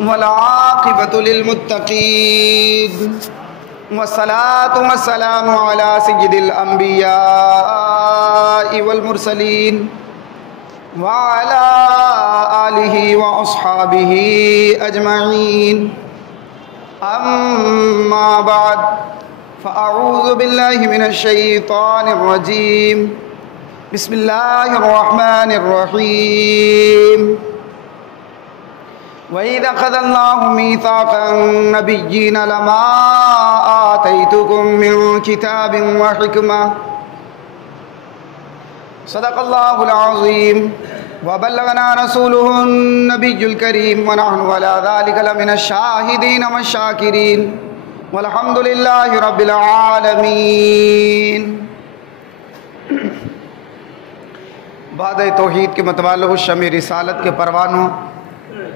वल्आक़िबतु लिल्मुत्तक़ीन वस्सलातु वस्सलामु अला सय्यिदिल अंबियाइ वल मुरसलीन व अला आलिहि व अस्हाबिहि अजमईन। अम्मा बाद फ़अऊज़ु बिल्लाहि मिनश शैतानिर रजीम। बिस्मिल्लाहिर रहमानिर रहीम। वइज़ अख़ज़ल्लाहु मीसाक़न नबिय्यीन लमा आतैतुकुम मिन किताबिन व हिकमह सदक़ल्लाहुल अज़ीम व बल्लगना रसूलुहुन नबियुल करीम व नहनु अला ज़ालिका लमिनश शाहिदीन व शाकिरीन वल्हम्दुलिल्लाहि रब्बिल आलमीन। बाद तौहीद के मतवालो शमी रिसालत के परवानों,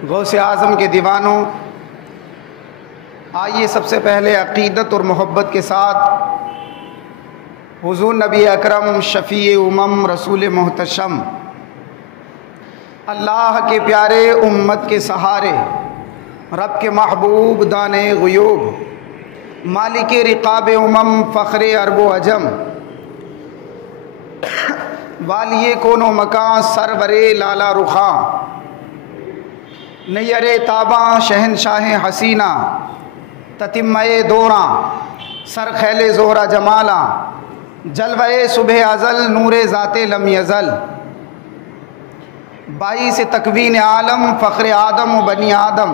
गौसे आज़म के दीवानों, आइए सबसे पहले अक़ीदत और मोहब्बत के साथ हुज़ूर नबी अकरम शफ़ी उम्मम रसूल मोहतशम अल्लाह के प्यारे उम्मत के सहारे रब के महबूब दाने ग़ुयूब मालिक रिक़ाब उम्मम फ़ख्र अरब व अजम वालिए कोनो मकां सरवरे लाला रुख़ां नैयरे ताबा शहनशाह हसीना ततिम्मे दोरा सर खैले ज़ोहरा जमाला जलवे सुबह अज़ल नूरे ज़ाते लम यज़ल बाईस तकवीन आलम फ़ख्र आदम व बनी आदम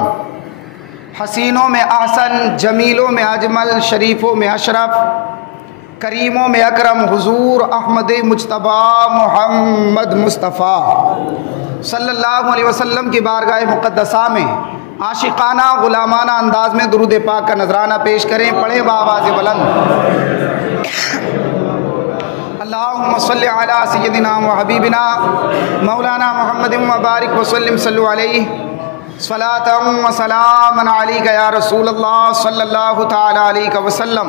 हसीनों में ahसन जमीलों में अजमल शरीफ़ों में अशरफ करीमों में अकरम हुज़ूर अहमद मुज्तबा मोहम्मद मुस्तफ़ा सल्लल्लाहु अलैहि वसल्लम की बारगाह मुक़द्दसा में आशिकाना गुलामाना अंदाज में दुरूद पाक का नजराना पेश करें। पढ़े बावाज़ बुलंद अल्लाहुम्मा सल्लि अला सय्यदिना व हबीबिना मौलाना मुहम्मदिन व बारिक व सल्लिम सल्लु अलैहि सलातम व सलामन अलैका या रसूलल्लाह सल्लल्लाहु तआला अलैहि वसल्लम।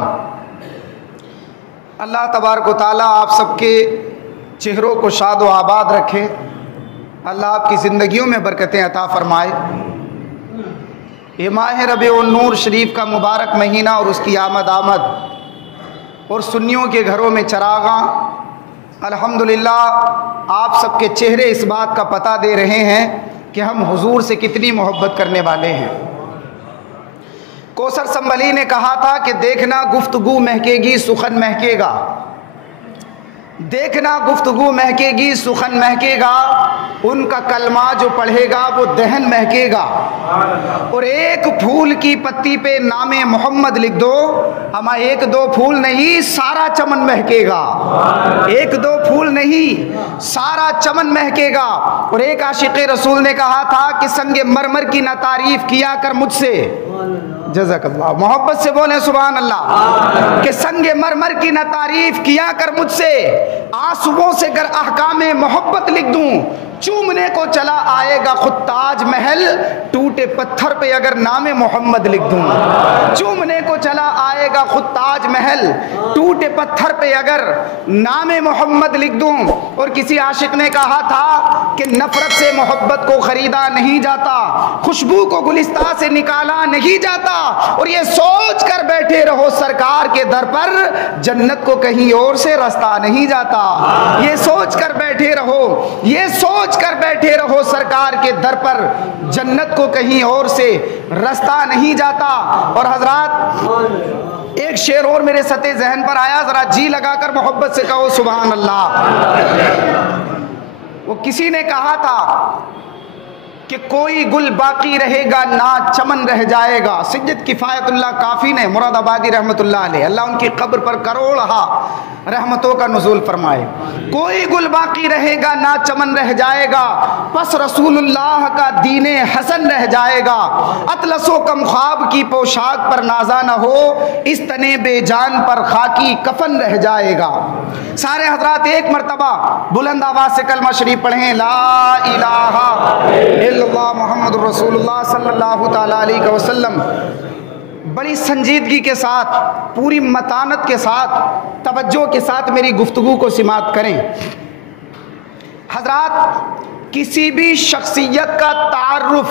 अल्लाह तबारक व तआला आप सबके चेहरों को शाद व आबाद रखे। अल्लाह आपकी ज़िंदगियों में बरकतें अता फ़रमाए। ये माह रबीउन नूर शरीफ का मुबारक महीना और उसकी आमद और सुन्नियों के घरों में चरागा, अल्हम्दुलिल्लाह आप सबके चेहरे इस बात का पता दे रहे हैं कि हम हुजूर से कितनी मोहब्बत करने वाले हैं। कौसर संभली ने कहा था कि देखना गुफ्तगू महकेगी सुखन महकेगा, देखना गुफ्तगू महकेगी सुखन महकेगा, उनका कलमा जो पढ़ेगा वो दहन महकेगा। और एक फूल की पत्ती पे नामे मोहम्मद लिख दो, हमा एक दो फूल नहीं सारा चमन महकेगा, एक दो फूल नहीं सारा चमन महकेगा। और एक आशिक़े रसूल ने कहा था कि संगे मरमर की ना तारीफ किया कर मुझसे, जज़ाकल्लाह, मोहब्बत से बोले सुभान अल्लाह, कि संगे मरमर की ना तारीफ किया कर मुझसे, आंसुओं से गर अहकामे मोहब्बत लिख दूं, चूमने को चला आएगा खुद ताज महल, टूटे पत्थर पे अगर नामे मोहम्मद लिख दूं, चूमने को चला आएगा खुद ताज महल, टूटे पत्थर पे अगर नामे मोहम्मद लिख दूं। और किसी आशिक ने कहा था कि नफरत से मोहब्बत को खरीदा नहीं जाता, खुशबू को गुलिस्ता से निकाला नहीं जाता। और ये सोच कर बैठे रहो सरकार के दर पर जन्नत को कहीं और से रास्ता नहीं जाता, ये सोच कर बैठे रहो, ये सोच कर बैठे रहो सरकार के दर पर जन्नत को कहीं और से रास्ता नहीं जाता। और हजरात एक शेर और मेरे सते जहन पर आया, जरा जी लगाकर मोहब्बत से कहो सुभान अल्लाह। वो किसी ने कहा था कि कोई गुल बाकी रहेगा ना चमन रह जाएगा। सैयद किफ़ायतुल्लाह काफ़ी ने मुरादाबादी रहमतुल्लाह अलैह, अल्लाह उनकी कब्र पर करोड़हा रहमतों का नुज़ूल फरमाए। कोई गुल बाकी रहेगा ना चमन रह जाएगा, बस रसूलुल्लाह का दीने हसन रह जाएगा। अतलसो कम ख्वाब की पोशाक पर नाजा न हो, इस तने बेजान पर खाकी कफन रह जाएगा। सारे हजरात एक मरतबा बुलंद आवाज से कलमा शरीफ पढ़ें, ला इलाहा इल्लल्लाह मुहम्मदुर रसूलुल्लाह सल्लल्लाहु तआला अलैहि वसल्लम। बड़ी संजीदगी के साथ, पूरी मतानत के साथ, तवज्जो के साथ मेरी गुफ्तगू को समाअत करें। हजरात, किसी भी शख्सियत का तारुफ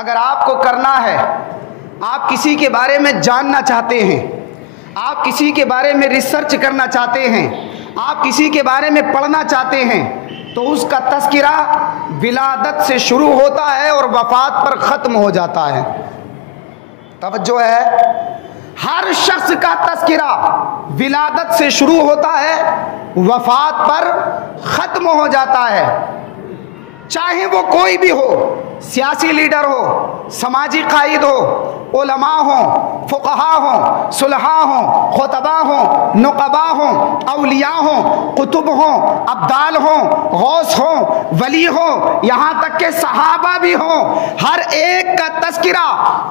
अगर आपको करना है, आप किसी के बारे में जानना चाहते हैं, आप किसी के बारे में रिसर्च करना चाहते हैं, आप किसी के बारे में पढ़ना चाहते हैं, तो उसका तस्किरा विलादत से शुरू होता है और वफात पर ख़त्म हो जाता है। तवज्जो है, हर शख्स का तस्किरा विलादत से शुरू होता है, वफात पर ख़त्म हो जाता है। चाहे वो कोई भी हो, सियासी लीडर हो, समाजी कायद हो, उलमा हो, फुक़हा हो, सुलहा हो, खुतबा हो, नुक़बा हो, औलिया हो, कुतुब हो, अब्दाल हो, गौस हो, वली हो, यहाँ तक के सहाबा भी हो, हर एक का तस्किरा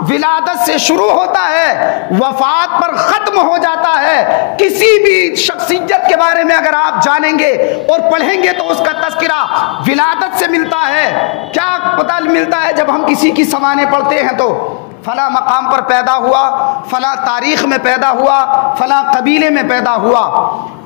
विलादत से शुरू होता है, वफात पर ख़त्म हो जाता है। किसी भी शख्सियत के बारे में अगर आप जानेंगे और पढ़ेंगे तो उसका तस्किरा विलादत से मिलता है। क्या पता मिलता है जब हम किसी की समाने पढ़ते हैं तो फला मकाम पर पैदा हुआ, फला तारीख में पैदा हुआ, फला कबीले में पैदा हुआ,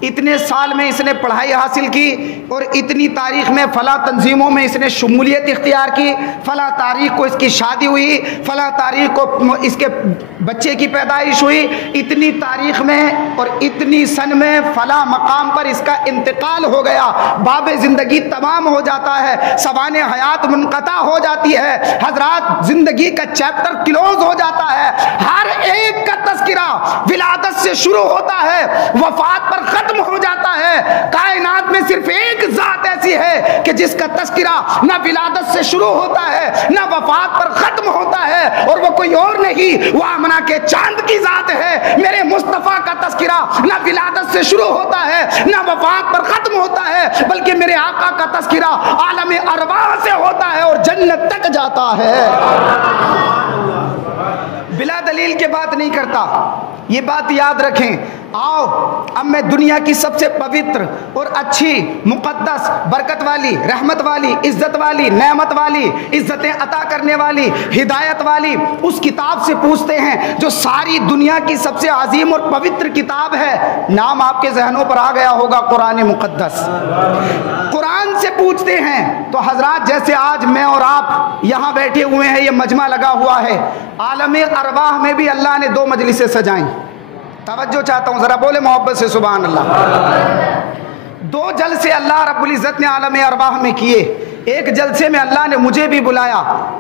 इतने साल में इसने पढ़ाई हासिल की और इतनी तारीख में फला तंजीमों में इसने शमूलियत इख्तियार की, फला तारीख को इसकी शादी हुई, फला तारीख को इसके बच्चे की पैदाइश हुई, इतनी तारीख में और इतनी सन में फला मकाम पर इसका इंतकाल हो गया, बाब ज़िंदगी तमाम हो जाता है, सवाने हयात मुनक़ता हो जाती है, हजरात ज़िंदगी का चैप्टर क्लोज हो जाता है। हर एक का तस्किरा विलादत से शुरू होता है, वफात पर ख़त्म हो जाता है। कायनात में सिर्फ एक ज़ात ऐसी है कि जिसका तस्किरा ना विलादत से शुरू होता है ना वफात पर ख़त्म होता है, और वो कोई और नहीं, वो आमना के चांद की ज़ात है। मेरे मुस्तफ़ा का तस्किरा ना विलादत से शुरू होता है ना वफात पर ख़त्म होता है, बल्कि मेरे आका का तस्किरा आलम अरवाह से होता है और जन्नत तक जाता है। बिला दलील के बात नहीं करता, ये बात याद रखें। आओ अब मैं दुनिया की सबसे पवित्र और अच्छी, मुक़द्दस, बरकत वाली, रहमत वाली, इज्जत वाली, नेमत वाली, इज्जतें अता करने वाली, हिदायत वाली उस किताब से पूछते हैं जो सारी दुनिया की सबसे अजीम और पवित्र किताब है। नाम आपके जहनों पर आ गया होगा, कुरान मुक़द्दस। कुरान से पूछते हैं तो हजरात, जैसे आज मैं और आप यहाँ बैठे हुए हैं, ये मजमा लगा हुआ है, आलम अरवाह में भी अल्लाह ने 2 मजलिसें सजाई। तवज्जो चाहता हूँ, ज़रा बोले मोहब्बत से सुभान अल्लाह। 2 जलसे अल्लाह रब्बुल इज़्ज़त ने आलम अरवाह में किए। एक जलसे में अल्लाह ने मुझे भी बुलाया,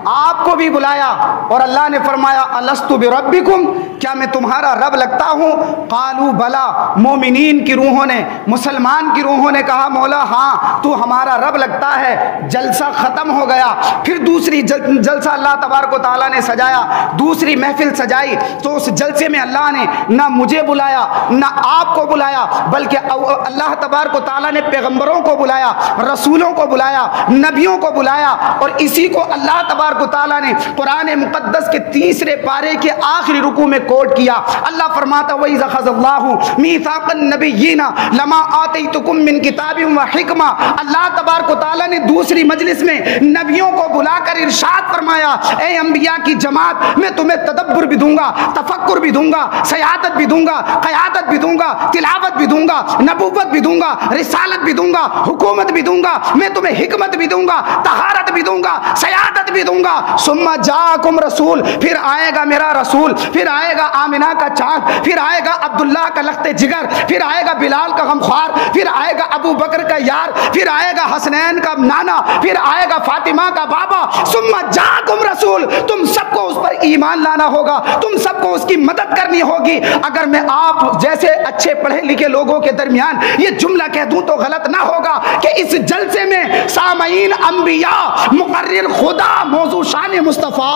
आपको भी बुलाया, और अल्लाह ने फरमाया अलस्तु बिरब्बिकुम, क्या मैं तुम्हारा रब लगता हूँ? कालू बला, मोमिनीन की रूहों ने, मुसलमान की रूहों ने कहा मौला हाँ तू हमारा रब लगता है। जलसा ख़त्म हो गया। फिर दूसरी जलसा अल्लाह तबारक व तआला ने सजाया, दूसरी महफिल सजाई, तो उस जलसे में अल्लाह ने ना मुझे बुलाया ना आपको बुलाया, बल्कि अल्लाह तबारक व तआला ने पैगम्बरों को बुलाया, रसूलों को बुलाया, नबियों को बुलाया, और इसी को अल्लाह तबारक व तआला ने कुरान मुक़द्दस के 3 पारे के आखिरी रुकू में कोट किया। अल्लाह फरमाता व इज़ अख़ज़ल्लाहु मीसाक़न नबिय्यीना लमा आतैतुकुम मिन किताबिन व हिकमा। अल्लाह तबारक व तआला ने दूसरी मजलिस में नबियों को बुलाकर इरशाद फरमाया, ए अंबिया की जमात, मैं तुम्हें तदब्बुर भी दूंगा, तफक्कुर भी दूंगा, सयादत भी दूंगा, क़यादत भी दूंगा, तिलावत भी दूंगा, नबुव्वत भी दूंगा, रिसालत भी दूंगा, हुकूमत भी दूंगा, मैं तुम्हें हिकमत भी दूंगा, तहारत भी दूंगा, सयादत भी दूंगा। सुम्मा जाकुम रसूल, फिर आएगा मेरा रसूल, फिर आएगा आमिना का चाँद, फिर आएगा अब्दुल्लाह का लख्ते जिगर, फिर आएगा बिलाल का गमख्वार, फिर आएगा अबू बकर का यार, फिर आएगा हसनैन का नाना, फिर आएगा फातिमा का बाबा। सुम्मा जाकुम रसूल, तुम सबको उस पर ईमान लाना होगा, तुम सबको उसकी मदद करनी होगी। अगर मैं आप जैसे अच्छे पढ़े लिखे लोगों के दरमियान ये जुमला कह दूं तो गलत ना होगा कि इस जलसे में सामईन अंबिया, मुकर्रिर खुदा, मौजू शान मुस्तफ़ा।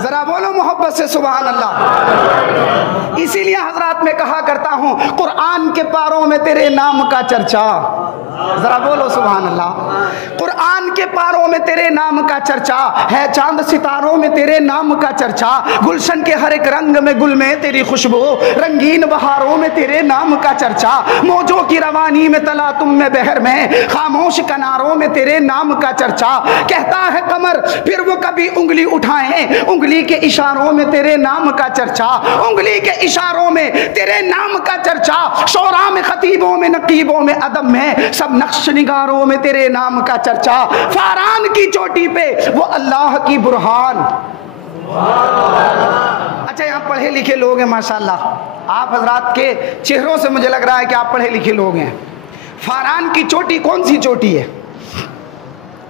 जरा बोलो मोहब्बत से सुभान अल्लाह। इसीलिए हजरात में कहा करता हूं, कुरान के पारों में तेरे नाम का चर्चा, जरा बोलो सुभान अल्लाह। कुरान के पारों में तेरे नाम का चर्चा है, चांद सितारों में तेरे नाम का चर्चा, गुलशन के हर एक रंग में गुल में तेरी खुशबू, रंगीन बहारों में तेरे नाम का चर्चा, मौजों की रवानी में तला तुम में बहर में, खामोश किनारों में तेरे नाम का चर्चा। कहता है कमर फिर वो जरा भी उंगली उठाएं, उंगली के इशारों में तेरे नाम का चर्चा, उंगली के इशारों में तेरे नाम का चर्चा, शोरा में, खतीबों में, नकीबों में, अदब में, सब नक्श निगारों में तेरे नाम का चर्चा। फारान की चोटी पे वो अल्लाह की बुरहान। अच्छा, यहाँ पढ़े लिखे लोग हैं माशाल्लाह, आप हजरात के चेहरों से मुझे लग रहा है कि आप पढ़े लिखे लोग हैं। फारान की चोटी कौन सी चोटी है?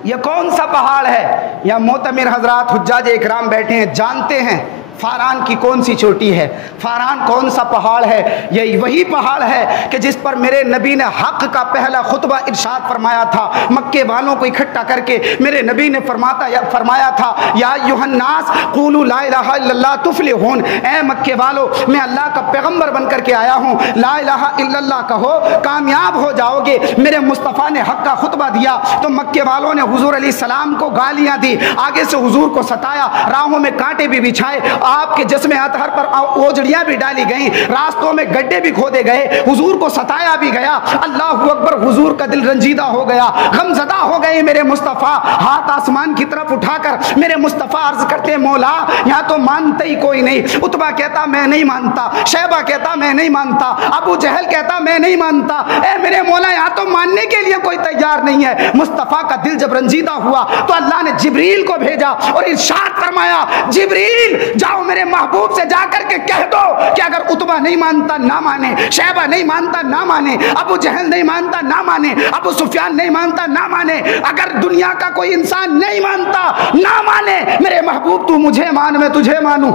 यह कौन सा पहाड़ है? या मोतमिर हजरात, हुज्जाज इकराम बैठे हैं, जानते हैं फारान की कौन सी चोटी है, फारान कौन सा पहाड़ है? यही वही पहाड़ है कि जिस पर मेरे नबी ने हक का पहला खुतबा इरशाद फरमाया था। मक्के वालों को इकट्ठा करके मेरे नबी ने फरमाया था, या युहन्नास क़ूलू ला इलाहा इल्लल्लाह तुफ़्लिहून, ए मक्के वालों, मैं अल्लाह का पैगंबर बन करके आया हूँ, ला इलाहा इल्लल्लाह कहो, कामयाब हो जाओगे। मेरे मुस्तफ़ा ने हक का खुतबा दिया तो मक्के वालों ने हुजूर अलैहिस्सलाम को गालियाँ दी, आगे से हुजूर को सताया, राहों में कांटे भी बिछाए, आपके जिस्म अतहर पर ओजड़ियां भी डाली गई, रास्तों में गड्ढे भी खोदे गए, हुजूर को सताया भी गया। अल्लाहू अकबर, हुजूर का दिल रंजीदा हो गया, गमज़दा हो गए मेरे मुस्तफ़ा। हाथ आसमान की तरफ उठाकर मेरे मुस्तफ़ा अर्ज करते, मौला यहाँ तो मानते ही कोई नहीं। उतबा कहता मैं नहीं मानता, शैबा कहता मैं नहीं मानता, अबू जहल कहता मैं नहीं मानता। ए मेरे मौला, यहाँ तो मानने के लिए कोई तैयार नहीं है। मुस्तफ़ा का दिल जब रंजीदा हुआ तो अल्लाह ने जिब्रील को भेजा और इरशाद फरमाया, जिब्रील जाओ मेरे महबूब से जाकर के कह दो कि अगर उतबा नहीं मानता ना माने, शैबा नहीं मानता ना माने, अबू जहल नहीं मानता ना माने, अबू सुफियान नहीं मानता ना माने, अगर दुनिया का कोई इंसान नहीं मानता ना माने, मेरे महबूब तू मुझे मान, मैं तुझे मानूं,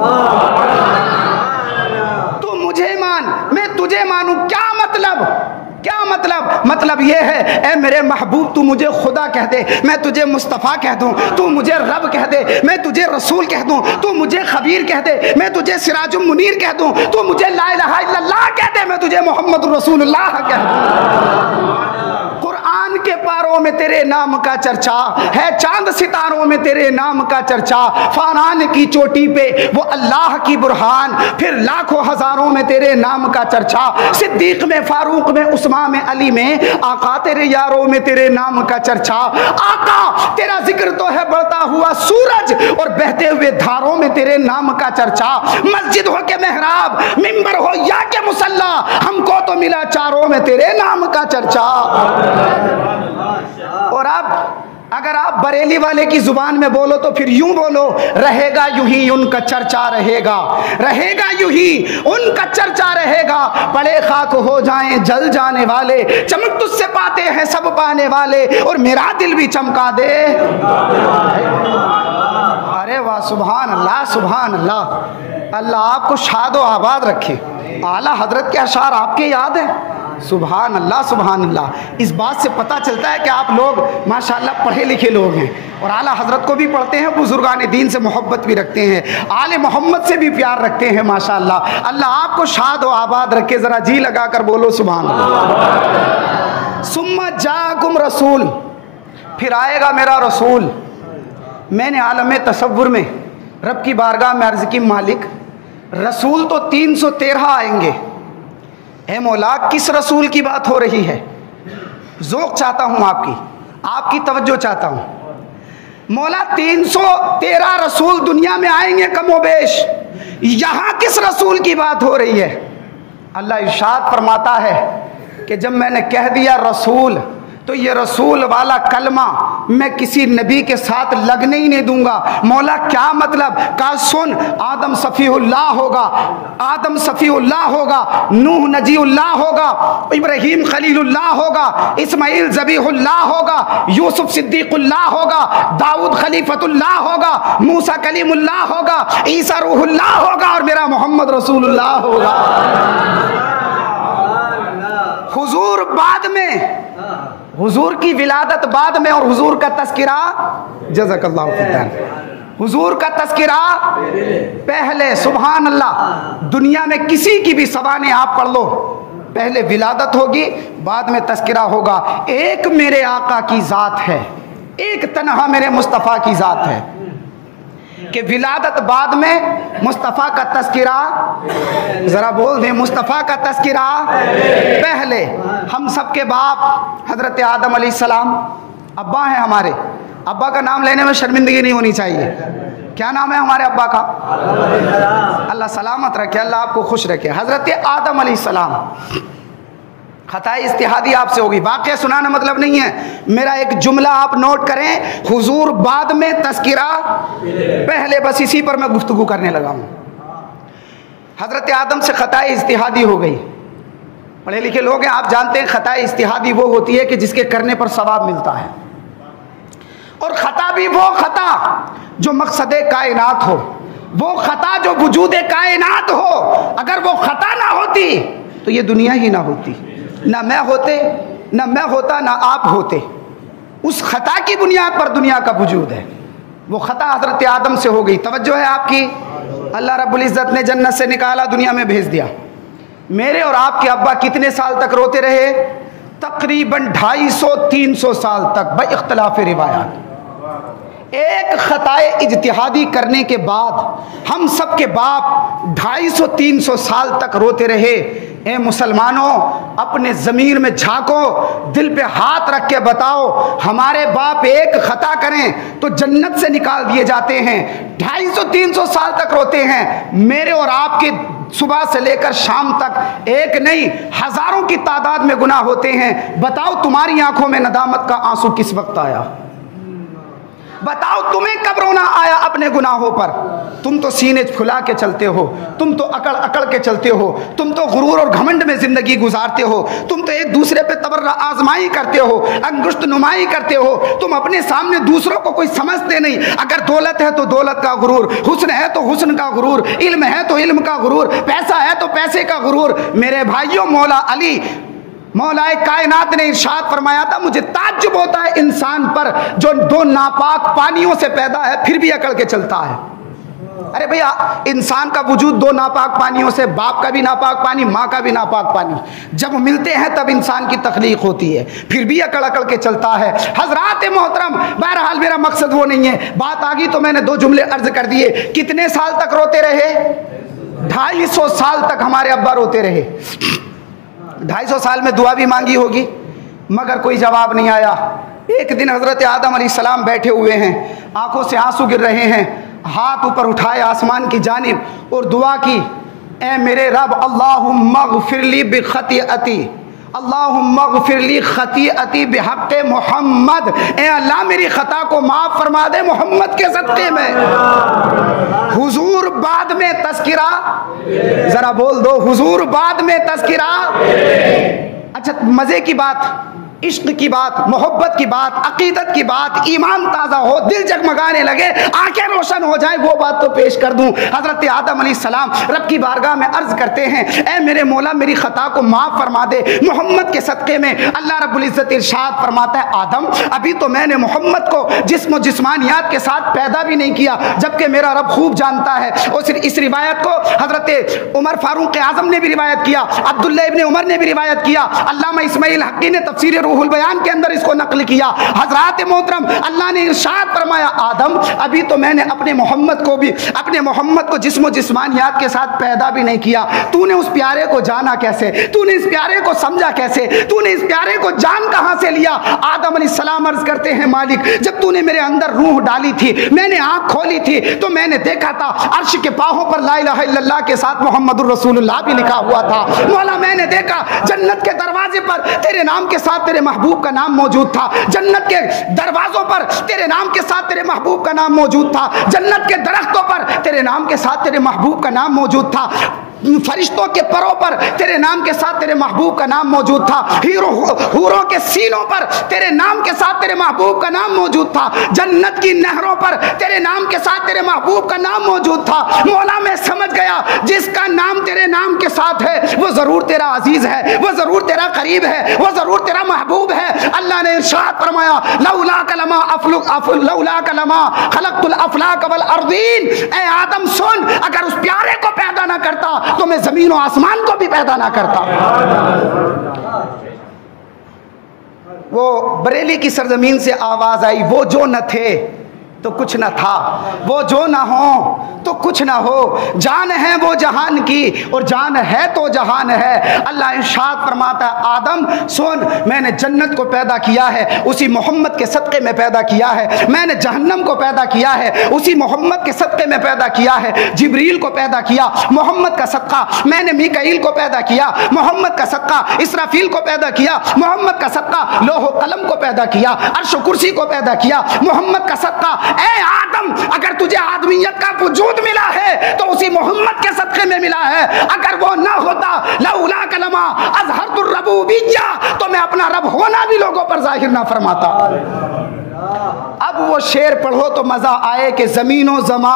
तू मुझे मान, मैं तुझे मानूं। क्या मतलब? क्या मतलब? मतलब ये है, ए मेरे महबूब तू मुझे खुदा कह दे, मैं तुझे मुस्तफ़ा कह दूं, तू मुझे रब कह दे, मैं तुझे रसूल कह दूं, तू मुझे खबीर कह दे, मैं तुझे सिराजुल मुनीर कह दूं, तू मुझे ला इलाहा इल्लल्लाह कह दे, मैं तुझे मोहम्मद रसूलुल्लाह कह दूं। कुरान के पारों में तेरे नाम का चर्चा है, चांद सितारों में तेरे नाम का चर्चा, फारान की चोटी पे वो अल्लाह की बुरहान, फिर लाखों हजारों में तेरे नाम का चर्चा, सिद्दीक में, फारूक में, उस्मान में, अली में, आका तेरे यारों में तेरे नाम का चर्चा। आका तेरा जिक्र तो है बढ़ता हुआ सूरज और बहते हुए धारों में तेरे नाम का चर्चा। मस्जिद हो के मेहराब, मिंबर हो या के मुसल्ला, हमको तो मिला चारों में तेरे नाम का चर्चा। और अब अगर आप बरेली वाले की जुबान में बोलो तो फिर यूं बोलो, रहेगा यूं ही उनका चर्चा रहेगा, रहेगा यूं ही उनका चर्चा रहेगा। पड़े खाक हो जाएं जल जाने वाले, चमक तुझसे पाते हैं सब पाने वाले, और मेरा दिल भी चमका दे। अरे वाह, सुभान अल्लाह, सुभान अल्लाह। अल्लाह आपको शाद व आबाद रखे। आला हजरत के अशार आपके याद है? सुभान अल्लाह, सुभान अल्लाह। इस बात से पता चलता है कि आप लोग माशाअल्लाह पढ़े लिखे लोग हैं और आला हजरत को भी पढ़ते हैं, बुजुर्गान दीन से मोहब्बत भी रखते हैं, आले मोहम्मद से भी प्यार रखते हैं माशाअल्लाह। अल्लाह आपको शाद व आबाद रखे। ज़रा जी लगा कर बोलो सुभान अल्लाह। सुम्मा जाकुम रसूल, फिर आएगा मेरा रसूल। मैंने आलम तसव्वुर में रब की बारगाह में अर्ज़ की, मालिक रसूल तो 313 आएंगे। ए मौला, किस रसूल की बात हो रही है? ज़ौक़ चाहता हूँ आपकी तवज्जो चाहता हूँ। मौला 313 रसूल दुनिया में आएंगे कमोबेश, यहाँ किस रसूल की बात हो रही है? अल्लाह इरशाद फरमाता है कि जब मैंने कह दिया रसूल, तो ये रसूल वाला कलमा मैं किसी नबी के साथ लगने ही नहीं दूंगा। मौला क्या मतलब? कहा सुन, आदम सफ़ीउल्लाह होगा, आदम सफ़ीउल्लाह होगा, नूह नजीउल्लाह होगा, इब्राहीम खलीलुल्लाह होगा, इस्माइल ज़बीहुल्लाह होगा, यूसुफ सिद्दीकुल्लाह होगा, दाऊद खलीफतुल्लाह होगा, मूसा कलीमुल्लाह होगा, ईसा रूहुल्लाह होगा, और मेरा मोहम्मद रसूलुल्लाह होगा। हुजूर बाद में, हुजूर की विलादत बाद में, और हुजूर का तस्किरा, जज़ाकल्लाहु खैरन, हुजूर का तस्किरा पहले। सुभान अल्लाह। दुनिया में किसी की भी सवाने आप पढ़ लो, पहले विलादत होगी, बाद में तस्किरा होगा। एक मेरे आका की ज़ात है, एक तन्हा मेरे मुस्तफ़ा की ज़ात है, कि विलादत बाद में, मुस्तफ़ा का तस्किरा, ज़रा बोल दें, मुस्तफ़ा का तस्किरा पहले। हम सब के बाप हज़रत आदम अलैहिस्सलाम अब्बा हैं हमारे। अब्बा का नाम लेने में शर्मिंदगी नहीं होनी चाहिए। क्या नाम है हमारे अब्बा का? अल्लाह सलामत रखे, अल्लाह आपको खुश रखे। हज़रत आदम अलैहिस्सलाम, खताए इस्तिहादी आपसे होगी, वाक़या सुनाना मतलब नहीं है। मेरा एक जुमला आप नोट करें, हुजूर बाद में तस्किरा पहले, बस इसी पर मैं गुफ्तगू करने लगा हूँ। हज़रत आदम से खताए इस्तिहादी हो गई। पढ़े लिखे लोग हैं, आप जानते हैं खताए इस्तिहादी वो होती है कि जिसके करने पर सवाब मिलता है, और खता भी वो खता जो मकसद कायनात हो, वो खता जो वजूद कायनात हो। अगर वो खता ना होती तो ये दुनिया ही ना होती, ना मैं होते, ना मैं होता, ना आप होते। उस खता की बुनियाद पर दुनिया का वजूद है। वो खता हज़रत आदम से हो गई। तवज्जो है आपकी? अल्लाह रब्बुल इज़्ज़त ने जन्नत से निकाला, दुनिया में भेज दिया। मेरे और आपके अब्बा कितने साल तक रोते रहे? तकरीबन 250-300 साल तक, भाई इख्तिलाफ रिवायात। एक खताए इज्तिहादी करने के बाद हम सब के बाप 250-300 साल तक रोते रहे। ए मुसलमानों, अपने ज़मीर में झांको, दिल पे हाथ रख के बताओ, हमारे बाप एक खता करें तो जन्नत से निकाल दिए जाते हैं। 250-300 साल तक रोते हैं। मेरे और आपके सुबह से लेकर शाम तक एक नहीं, हज़ारों की तादाद में गुनाह होते हैं। बताओ तुम्हारी आंखों में नदामत का आंसू किस वक्त आया? बताओ तुम्हें कब रोना आया अपने गुनाहों पर? तुम तो सीने फुला के चलते हो, तुम तो अकड़ अकड़ के चलते हो, तुम तो गुरूर और घमंड में जिंदगी गुजारते हो, तुम तो एक दूसरे पे तबर्रा आजमाई करते हो, अंगुष्ट नुमाई करते हो, तुम अपने सामने दूसरों को कोई समझते नहीं। अगर दौलत है तो दौलत का गुरूर, हुस्न है तो हुस्न का गुरूर, इल्म है तो इल्म का गुरूर, पैसा है तो पैसे का गुरूर। मेरे भाइयों, मौला अली मौलाए कायनात ने इरशाद फरमाया था, मुझे ताज्जुब होता है इंसान पर जो दो नापाक पानियों से पैदा है फिर भी अकड़ के चलता है। अरे भैया, इंसान का वजूद दो नापाक पानियों से, बाप का भी नापाक पानी, माँ का भी नापाक पानी, जब मिलते हैं तब इंसान की तख्लीक होती है, फिर भी अकड़ अकड़ के चलता है। हजरात मोहतरम, बहरहाल मेरा मकसद वो नहीं है, बात आ गई तो मैंने 2 जुमले अर्ज कर दिए। कितने साल तक रोते रहे? 250 साल तक हमारे अब्बा रोते रहे। 250 साल में दुआ भी मांगी होगी मगर कोई जवाब नहीं आया। एक दिन हज़रत आदम अलैहिस्सलाम बैठे हुए हैं, आंखों से आंसू गिर रहे हैं, हाथ ऊपर उठाए आसमान की जानिब और दुआ की, ए मेरे रब, अल्लाहुम्मा ग़फ़िरली बिख़तीअती, अल्लाहुम्मा ग़फ़िरली ख़तीअती बिहक़्क़े मोहम्मद। ए अल्लाह, मेरी खता को माफ़ फरमा दे मोहम्मद के सदक़े में। हुजूर बाद में तज़किरा, जरा बोल दो, हुजूर बाद में तज़किरा। अच्छा, मज़े की बात, इश्क की बात, मोहब्बत की बात, अकीदत की बात, ईमान ताज़ा हो, दिल जगमगाने लगे, आंखें रोशन हो जाए, वो बात तो पेश कर दूं। हज़रत आदम अलैहिस्सलाम रब की बारगाह में अर्ज़ करते हैं, ए मेरे मौला, मेरी ख़ता को माफ़ फरमा दे मोहम्मद के सदक़े में। अल्लाह रब्बुल इज़्ज़त इरशाद फरमाता है, आदम, अभी तो मैंने मोहम्मद को जिस्म जिस्मानियात के साथ पैदा भी नहीं किया, जबकि मेरा रब खूब जानता है। और सिर्फ इस रिवायत को हज़रत उमर फारूक आज़म ने भी रिवायत किया, अब्दुल्ला इब्न उमर ने भी रिवायत किया, अल्लामा इस्माइल हक़ी ने तफ़सीर रूहुल बयान के अंदर इसको नकल किया। हजरात मोहतरम, अल्लाह ने इरशाद फरमाया, आदम, अभी तो मैंने अपने मोहम्मद को जिस्म जिस्मानियात के साथ पैदा भी नहीं किया। तूने उस प्यारे को जाना कैसे? तूने इस प्यारे को समझा कैसे? तूने इस प्यारे को जान कहां से लिया? आदम अलैहिस्सलाम अर्ज करते हैं, मालिक, जब तूने मेरे अंदर रूह डाली थी, मैंने आंख खोली थी तो मैंने देखा था अर्श के पाहों पर ला इलाहा इल्लल्लाह के साथ मोहम्मदुर रसूलुल्लाह भी लिखा हुआ था। मौला, मैंने देखा जन्नत के दरवाजे पर तेरे नाम के साथ तेरे महबूब का नाम मौजूद था, जन्नत के दरवाजों पर तेरे नाम के साथ तेरे महबूब का नाम मौजूद था, जन्नत के दरख्तों पर तेरे नाम के साथ तेरे महबूब का नाम मौजूद था, फरिश्तों के परों पर तेरे नाम के साथ तेरे महबूब का नाम मौजूद था, हूरों के सीनों पर तेरे नाम के साथ तेरे महबूब का नाम मौजूद था, जन्नत की नहरों पर तेरे नाम के साथ तेरे महबूब का नाम मौजूद था। मौला, मैं समझ गया जिसका नाम तेरे नाम के साथ है वो जरूर तेरा अजीज है, वो जरूर तेरा करीब है, वो जरूर तेरा महबूब है। अल्लाह ने इरशाद फरमाया, लौला कलमा खलक़तुल अफ़लाक वल अर्दीन। ए आदम सुन, अगर उस प्यारे को पैदा ना करता तो मैं जमीन और आसमान को भी पैदा ना करता। वो बरेली की सरजमीन से आवाज आई, वो जो न थे तो कुछ न था, वो जो ना हो तो कुछ ना हो, जान है वो जहान की और जान है तो जहान है। अल्लाह इरशाद फरमाता है, आदम सुन, मैंने जन्नत को पैदा किया है उसी मोहम्मद के सदक़े में पैदा किया है, मैंने जहन्नम को पैदा किया है उसी मोहम्मद के सदक़े में पैदा किया है, जिब्रील को पैदा किया मोहम्मद का सदका, मैंने मीकाईल को पैदा किया मोहम्मद का सदका, इसराफील को पैदा किया मोहम्मद का सदका, लोहो कलम को पैदा किया, अर्श कुर्सी को पैदा किया मोहम्मद का सदका। ए आदम, अगर तुझे आदमियत का वजूद मिला है तो उसी मोहम्मद के सदक़े में मिला है, अगर वो ना होता लौला कलमा अज़हरतुर रबूबिय्या, तो मैं अपना रब होना भी लोगों पर जाहिर ना फरमाता। अब वो शेर पढ़ो तो मजा आए कि जमीनो जमा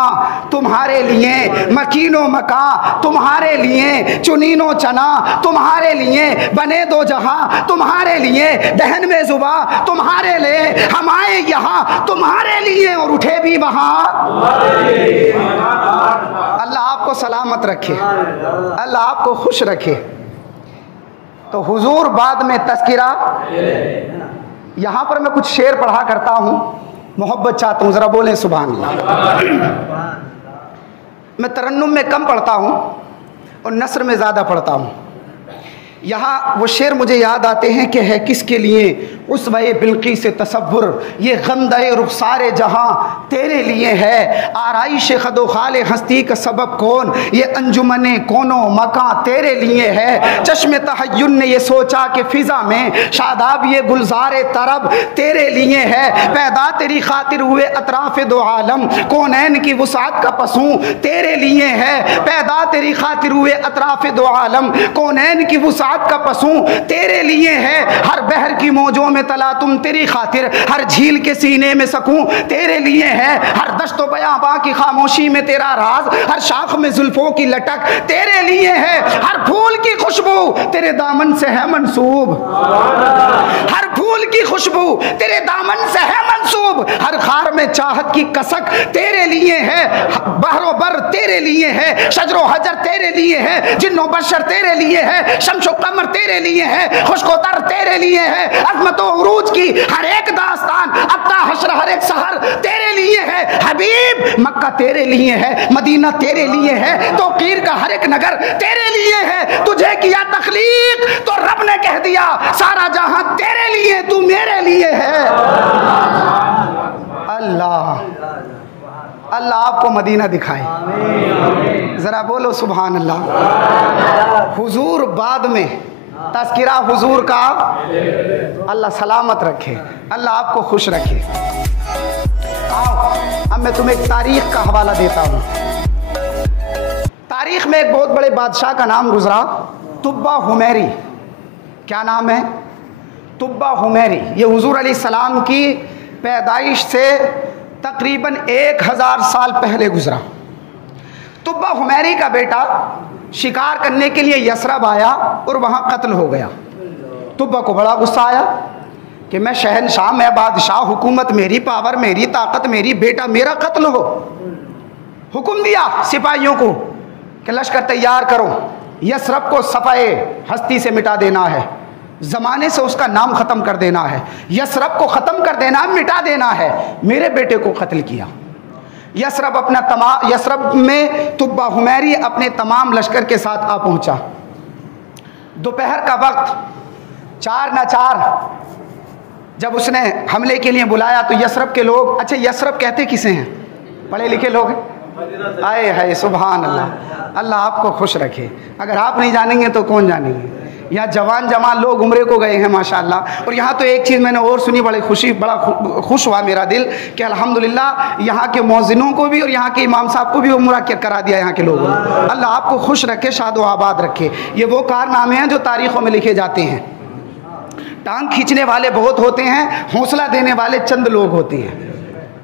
तुम्हारे लिए, मकीनो मका तुम्हारे लिए, चुनीनो चना तुम्हारे लिए, बने दो जहां तुम्हारे लिए, दहन में जुबा तुम्हारे लिए, हम आए यहाँ तुम्हारे लिए और उठे भी वहां। अल्लाह आपको सलामत रखे, अल्लाह आपको खुश रखे। तो हुजूर बाद में तज़किरा, यहाँ पर मैं कुछ शेर पढ़ा करता हूँ, मोहब्बत चाहता हूँ, ज़रा बोलें सुभान अल्लाह। मैं तरन्नुम में कम पढ़ता हूँ और नस्र में ज़्यादा पढ़ता हूँ। यहाँ वो शेर मुझे याद आते हैं कि है किसके लिए उस वए बिल्की से तसव्वुर, ये गमदे रुखसारे जहाँ तेरे लिए है, आराइश खदो खाले हस्ती का सबब कौन, ये अंजुमने कोनो मकां तेरे लिए है, चश्मे तहय्युन ने ये सोचा कि फ़िज़ा में शादाब ये गुलज़ारे तरब तेरे लिए है, पैदा तेरी खातिर हुए अतराफ़ दो आलम, कौनैन की वुसात का पसूं तेरे लिए है, पैदा तेरी खातिर हुए अतराफ़ दो आलम, कौनैन की वुसात का पसूं तेरे लिए है, हर बहर की मौजों में तला तुम तेरी खातिर, हर झील के सीने में सकूं तेरे लिए है, हर दश्तो बयाबा की खामोशी में तेरा राज, हर शाख में जुल्फों की लटक तेरे लिए है, हर फूल की खुशबू तेरे दामन से है मंसूब, हर फूल की खुशबू तेरे दामन से है मंसूब, हर खार में चाहत की कसक तेरे लिए है, बहरो बर तेरे लिए है, शजरो हजर तेरे लिए है, जिन्नो बशर तेरे लिए है, शमशो कमर तेरे लिए है, खुशकोतर तेरे लिए है, अज़मत और उरूज की हर एक दास्तान, अत्ता हश्र हर एक सहर तेरे लिए है, हबीब मक्का तेरे लिए है, मदीना तेरे लिए है, तो कीर का हर एक नगर तेरे लिए है, तुझे किया तख्लीक तो रब ने कह दिया सारा जहां तेरे लिए, तू मेरे लिए है। अल्लाह अल्लाह आपको मदीना दिखाए, ज़रा बोलो सुभान अल्लाह। हुजूर बाद में तज़किरा हुजूर का, अल्लाह सलामत रखे, अल्लाह आपको खुश रखे। आओ अब मैं तुम्हें एक तारीख़ का हवाला देता हूँ। तारीख़ में एक बहुत बड़े बादशाह का नाम गुजरा, तुब्बा हुमैरी। क्या नाम है? तुब्बा हुमैरी। ये हुजूर अलैहिस्सलाम की पैदाइश से तकरीबन 1000 साल पहले गुजरा। तुब्बा हुमैरी का बेटा शिकार करने के लिए यसरब आया और वहाँ कत्ल हो गया। तुब्बा को बड़ा गुस्सा आया कि मैं शहनशाह, मैं बादशाह, हुकूमत मेरी, पावर मेरी, ताकत मेरी, बेटा मेरा कत्ल हो। हुक्म दिया सिपाहियों को कि लश्कर तैयार करो, यसरब को सफ़ाए हस्ती से मिटा देना है, ज़माने से उसका नाम ख़त्म कर देना है, यसरब को ख़त्म कर देना, मिटा देना है। मेरे बेटे को कत्ल किया। यसरब में तुब्बा हुमैरी अपने तमाम लश्कर के साथ आ पहुंचा। दोपहर का वक्त 4 न 4 जब उसने हमले के लिए बुलाया तो यसरब के लोग, अच्छा यसरब कहते किसे हैं? पढ़े लिखे लोग हैं। आए है सुभान अल्लाह, अल्लाह आपको खुश रखे। अगर आप नहीं जानेंगे तो कौन जानेंगे। यहाँ जवान जवान लोग उम्रे को गए हैं माशाल्लाह। और यहाँ तो एक चीज़ मैंने और सुनी, बड़ी खुशी, बड़ा खुश हुआ मेरा दिल कि अल्हम्दुलिल्लाह यहाँ के मौज़िनों को भी और यहाँ के इमाम साहब को भी उम्रा करा दिया यहाँ के लोगों ने। अल्लाह आपको खुश रखे, शाद व आबाद रखे। ये वो कारनामे हैं जो तारीख़ों में लिखे जाते हैं। टांग खींचने वाले बहुत होते हैं, हौसला देने वाले चंद लोग होते हैं।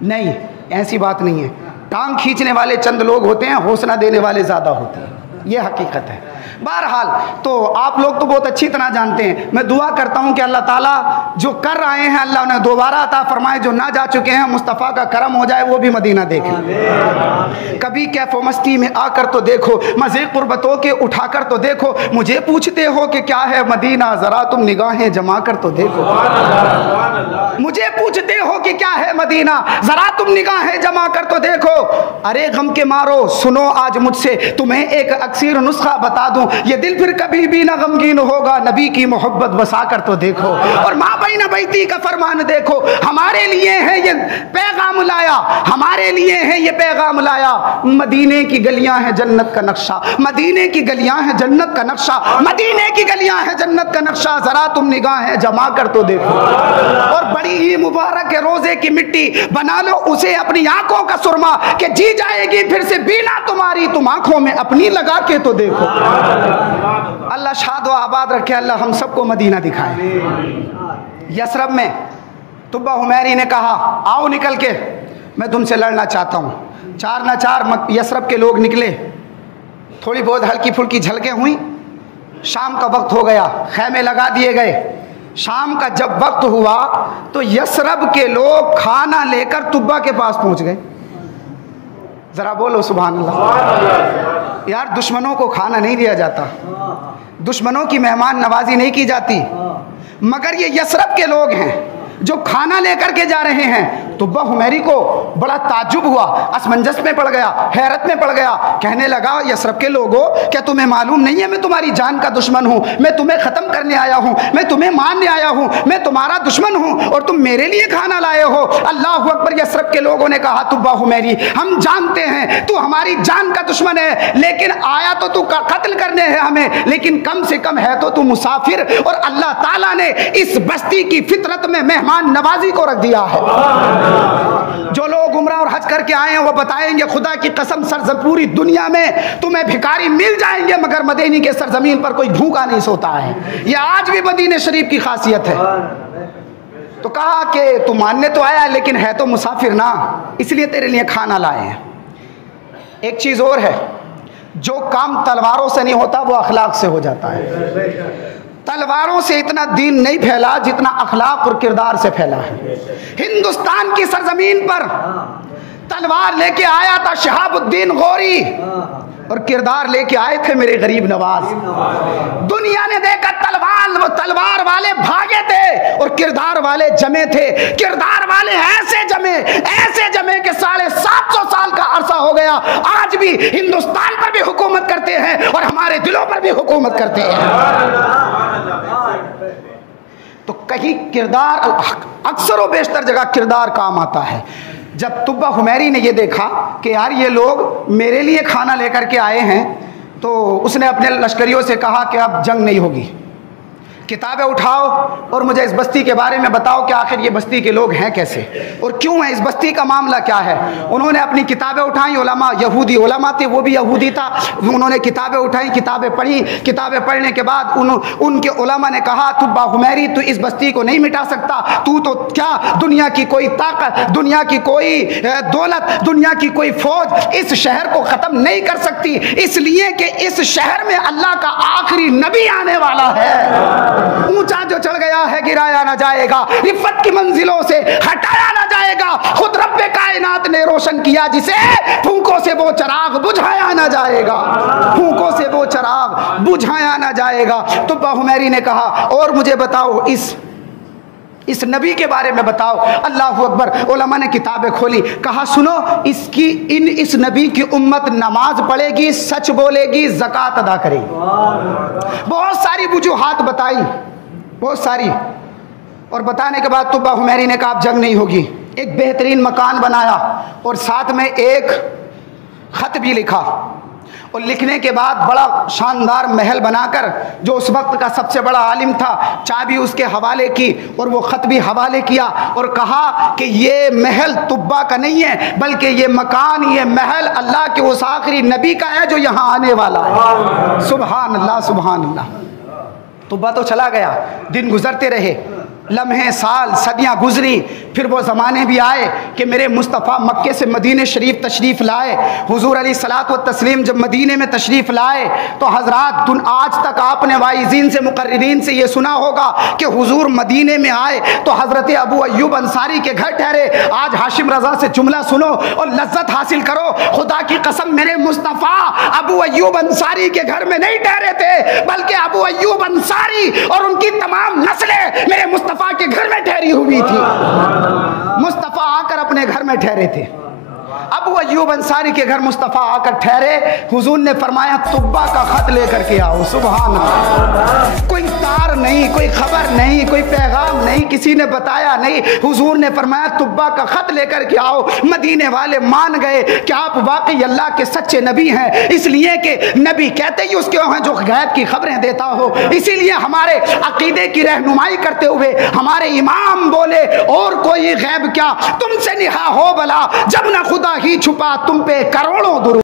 नहीं, ऐसी बात नहीं है। टांग खींचने वाले चंद लोग होते हैं, हौसला देने वाले ज़्यादा होते हैं। ये हकीकत है। बहरहाल तो आप लोग तो बहुत अच्छी तरह जानते हैं, मैं दुआ करता हूं कि अल्लाह ताला जो कर रहे हैं अल्लाह उन्हें दोबारा अता फरमाए, जो ना जा चुके हैं मुस्तफ़ा का करम हो जाए वो भी मदीना देखें। कभी कैफ़ो मस्ती में आकर तो देखो, मज़े कुर्बतों के उठाकर तो देखो, मुझे पूछते हो कि क्या है मदीना, ज़रा तुम निगाहें जमा कर तो देखो। मुझे पूछते हो कि क्या है मदीना, ज़रा तुम निगाहें जमा कर तो देखो। अरे गम के मारो सुनो आज मुझसे, तुम्हें एक अक्सीर नुस्खा बता दूं, ये दिल फिर कभी भी ना गमगीन होगा, नबी की मोहब्बत बसा कर तो देखो। और माँ बैन बैती का फरमान देखो, हमारे लिए है ये पैगाम लाया, हमारे लिए है ये पैगाम लाया, मदीने की गलियां हैं जन्नत का नक्शा, मदीने की गलियां हैं जन्नत का नक्शा, मदीने की गलियां हैं जन्नत का नक्शा, जरा तुम निगाहें जमा कर तो देखो। और बड़ी ही मुबारक है रोजे की मिट्टी, बना लो उसे अपनी आंखों का सुरमा, कि जी जाएगी फिर से बीना तुम्हारी, तुम आंखों में अपनी लगा के तो देखो। अल्लाह शाद व आबाद रखे, अल्लाह हम सबको मदीना दिखाए। यसरब में तुब्बा हुमैरी ने कहा आओ निकल के, मैं तुमसे लड़ना चाहता हूँ। 4 न 4 यसरब के लोग निकले, थोड़ी बहुत हल्की फुल्की झलकें हुई, शाम का वक्त हो गया, खैमे लगा दिए गए। शाम का जब वक्त हुआ तो यसरब के लोग खाना लेकर तुब्बा के पास पहुँच गए। ज़रा बोलो सुभान अल्लाह। यार दुश्मनों को खाना नहीं दिया जाता, दुश्मनों की मेहमान नवाजी नहीं की जाती, मगर ये यसरब के लोग हैं जो खाना लेकर के जा रहे हैं। तुब्बा हुमैरी को बड़ा ताज्जुब हुआ, असमंजस में पड़ गया, हैरत में पड़ गया। कहने लगा यसरब के लोगों, क्या तुम्हें मालूम नहीं है मैं तुम्हारी जान का दुश्मन हूँ, मैं तुम्हें ख़त्म करने आया हूँ, मैं तुम्हें मारने आया हूँ, मैं तुम्हारा दुश्मन हूँ और तुम मेरे लिए खाना लाए हो। अल्लाह अकबर। यसरब के लोगों ने कहा तुब्बा हुमैरी, हम जानते हैं तू हमारी जान का दुश्मन है, लेकिन आया तो तू कत्ल करने है हमें, लेकिन कम से कम है तो तू मुसाफिर, और अल्लाह ताला ने इस बस्ती की फितरत में मेहमान नवाजी को रख दिया है। जो लोग उम्रा और हज करके आए हैं वो बताएंगे खुदा की कसम पूरी दुनिया में तुम्हें भिखारी मिल जाएंगे, मगर मदीने के सरजमीन पर कोई भूखा नहीं सोता है। यह आज भी मदीने शरीफ की खासियत है। तो कहा कि तू मानने तो आया लेकिन है तो मुसाफिर ना, इसलिए तेरे लिए खाना लाए हैं। एक चीज और है, जो काम तलवारों से नहीं होता वो अखलाक से हो जाता है। तलवारों से इतना दीन नहीं फैला जितना अखलाक और किरदार से फैला है। हिंदुस्तान की सरजमीन पर तलवार लेके आया था शहाबुद्दीन गौरी, और किरदार लेके आए थे मेरे गरीब नवाज। दुनिया ने देखा तलवार वाले भागे थे और किरदार वाले जमे थे। किरदार वाले ऐसे जमे कि 750 साल का अरसा हो गया, आज भी हिंदुस्तान पर भी हुकूमत करते हैं और हमारे दिलों पर भी हुकूमत करते हैं। तो कहीं किरदार, अक्सर व बेशतर जगह किरदार काम आता है। जब तुब्बा हुमैरी ने ये देखा कि यार ये लोग मेरे लिए खाना लेकर के आए हैं, तो उसने अपने लश्करियों से कहा कि अब जंग नहीं होगी, किताबें उठाओ और मुझे इस बस्ती के बारे में बताओ कि आखिर ये बस्ती के लोग हैं कैसे और क्यों है, इस बस्ती का मामला क्या है। उन्होंने अपनी किताबें उठाई, उलमा यहूदी उलमा थे, वो भी यहूदी था, उन्होंने किताबें उठाई, किताबें पढ़ी। किताबें पढ़ने के बाद उनके उलमा ने कहा तुब्बा हुमैरी तू इस बस्ती को नहीं मिटा सकता, तू तो क्या दुनिया की कोई ताकत, दुनिया की कोई दौलत, दुनिया की कोई फौज इस शहर को ख़त्म नहीं कर सकती, इसलिए कि इस शहर में अल्लाह का आखिरी नबी आने वाला है। ऊंचा जो चढ़ गया है गिराया ना जाएगा, इफ्फत की मंजिलों से हटाया ना जाएगा। खुद रब्बे कायनात ने रोशन किया जिसे, फूंकों से वो चिराग बुझाया ना जाएगा, फूंकों से वो चिराग बुझाया ना जाएगा। तुब्बा हुमैरी ने कहा और मुझे बताओ इस नबी के बारे में बताओ। अल्लाह अकबर। उलमा ने किताबें खोली, कहा सुनो इस नबी की उम्मत नमाज पढ़ेगी, सच बोलेगी, ज़कात अदा करेगी। बहुत सारी वजूहात बताई, बहुत सारी, और बताने के बाद तुब्बा हुमैरी ने कहा अब जंग नहीं होगी। एक बेहतरीन मकान बनाया और साथ में एक खत भी लिखा, और लिखने के बाद बड़ा शानदार महल बनाकर, जो उस वक्त का सबसे बड़ा आलिम था, चाबी उसके हवाले की और वो ख़त भी हवाले किया और कहा कि ये महल तुब्बा का नहीं है, बल्कि ये मकान, ये महल अल्लाह के उस आखिरी नबी का है जो यहाँ आने वाला है। सुभान अल्लाह, सुभान अल्लाह। तुब्बा तो चला गया, दिन गुजरते रहे, लम्हे साल सदियां गुजरी, फिर वो ज़माने भी आए कि मेरे मुस्तफ़ा मक्के से मदीने शरीफ तशरीफ़ लाए। हुजूर अलैहिस्सलातु व तस्लीम जब मदीने में तशरीफ़ लाए तो हज़रात आज तक आपने वाइज़ीन से मुक़र्रिरीन से ये सुना होगा कि हुजूर मदीने में आए तो हज़रत अबू अय्यूब अंसारी के घर ठहरे। आज हाशिम रज़ा से जुमला सुनो और लज्जत हासिल करो। खुदा की कसम मेरे मुस्तफ़ा अबू अय्यूब अंसारी के घर में नहीं ठहरे थे, बल्कि अबू अय्यूब अंसारी और उनकी तमाम नस्लें मेरे मुस्तफ़ा के घर में ठहरी हुई थी। मुस्तफ़ा आकर अपने घर में ठहरे थे। अबू अय्यूब अंसारी के घर मुस्तफ़ा आकर ठहरे। हुजूर ने फरमाया तुब्बा का खत लेकर के आओ। सुभान अल्लाह। कोई तार नहीं, कोई खबर नहीं, कोई पैगाम नहीं, किसी ने बताया नहीं। हुजूर ने फरमाया तुब्बा का खत लेकर के आओ। मदीने वाले मान गए कि आप वाकई अल्लाह के सच्चे नबी हैं, इसलिए कि नबी कहते ही उसके हैं जो गैब की खबरें देता हो। इसीलिए हमारे अकीदे की रहनुमाई करते हुए हमारे इमाम बोले और कोई गैब क्या तुमसे निहा हो भला, जब ना खुदा ही छुपा तुम पे करोड़ों दुरूद।